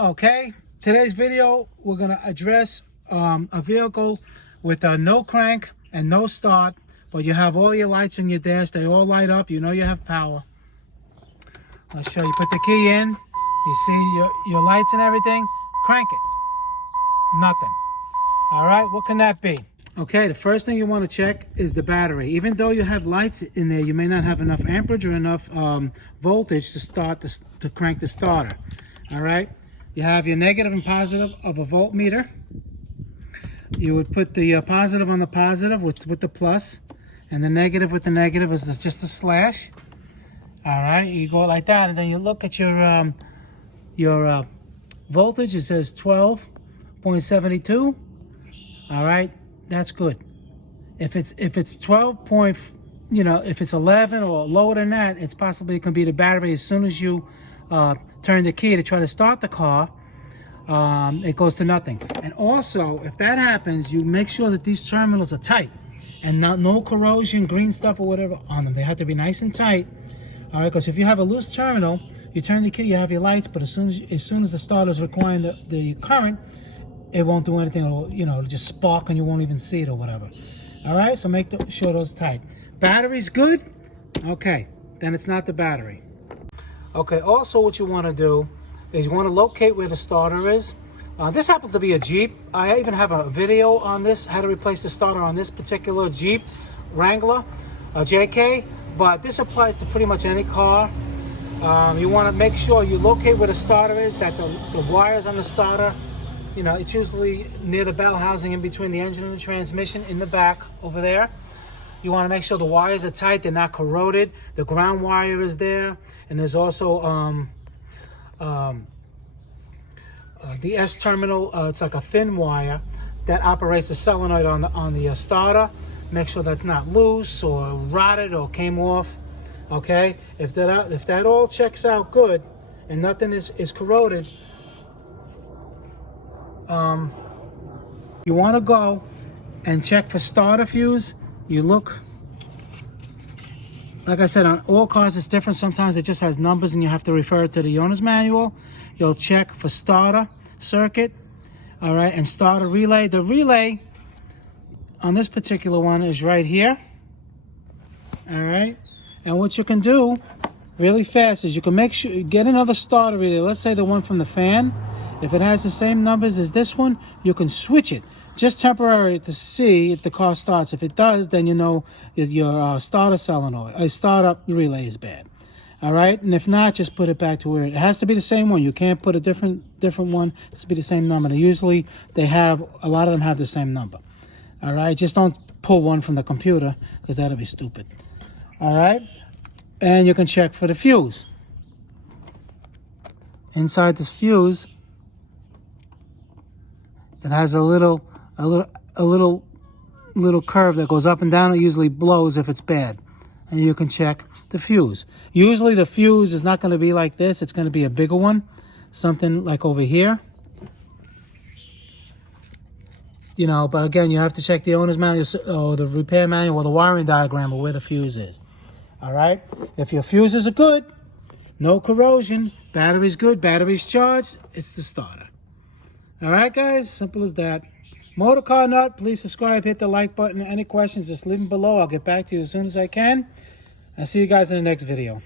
Okay, today's video we're going to address a vehicle with no crank and no start, but you have all your lights in your dash. They all light up. You know you have power. I'll show you. Put the key in. You see your lights and everything. Crank it. Nothing. All right, what can that be? Okay, the first thing you want to check is the battery. Even though you have lights in there, you may not have enough amperage or enough voltage to start to crank the starter. All right, you have your negative and positive of a voltmeter. You would put the positive on the positive with the plus, and the negative with the negative is just a slash. All right, you go like that, and then you look at your voltage. It says 12.72. All right, that's good. If it's 12 point, if it's 11 or lower than that, it's possibly can be the battery. As soon as you turn the key to try to start the car, it goes to nothing. And also, if that happens, you make sure that these terminals are tight and no corrosion, green stuff or whatever on them. They have to be nice and tight. All right, because if you have a loose terminal, you turn the key, you have your lights, but as soon as the starter is requiring the current, it won't do anything. It'll just spark and you won't even see it or whatever. All right, so make sure those tight. Battery's good. Okay, then it's not the battery. Okay, also what you want to do is you want to locate where the starter is. This happens to be a Jeep. I even have a video on this, how to replace the starter on this particular Jeep Wrangler, JK, but this applies to pretty much any car. You want to make sure you locate where the starter is, that the wires on the starter, it's usually near the bell housing in between the engine and the transmission in the back over there. You want to make sure the wires are tight, they're not corroded. The ground wire is there, and there's also the S terminal. It's like a thin wire that operates the solenoid on the starter. Make sure that's not loose or rotted or came off. Okay, if that all checks out good and nothing is corroded, you want to go and check for starter fuse. You look, like I said, on all cars it's different. Sometimes it just has numbers and you have to refer to the owner's manual. You'll check for starter circuit, all right, and starter relay. The relay on this particular one is right here, all right. And what you can do really fast is you can make sure you get another starter relay. Let's say the one from the fan. If it has the same numbers as this one, you can switch it just temporarily to see if the car starts. If it does, then you know your starter solenoid, startup relay is bad. All right, and if not, just put it back to where it has to be the same one. You can't put a different one. It has to be the same number. And usually, a lot of them have the same number. All right, just don't pull one from the computer because that'll be stupid. All right, and you can check for the fuse. Inside this fuse, it has a little curve that goes up and down. It usually blows if it's bad. And you can check the fuse. Usually the fuse is not going to be like this. It's going to be a bigger one. Something like over here. But again, you have to check the owner's manual or the repair manual or the wiring diagram of where the fuse is. All right? If your fuses are good, no corrosion, battery's good, battery's charged, it's the starter. All right, guys, simple as that. Motor Car Nut, please subscribe, hit the like button. Any questions, just leave them below. I'll get back to you as soon as I can. I'll see you guys in the next video.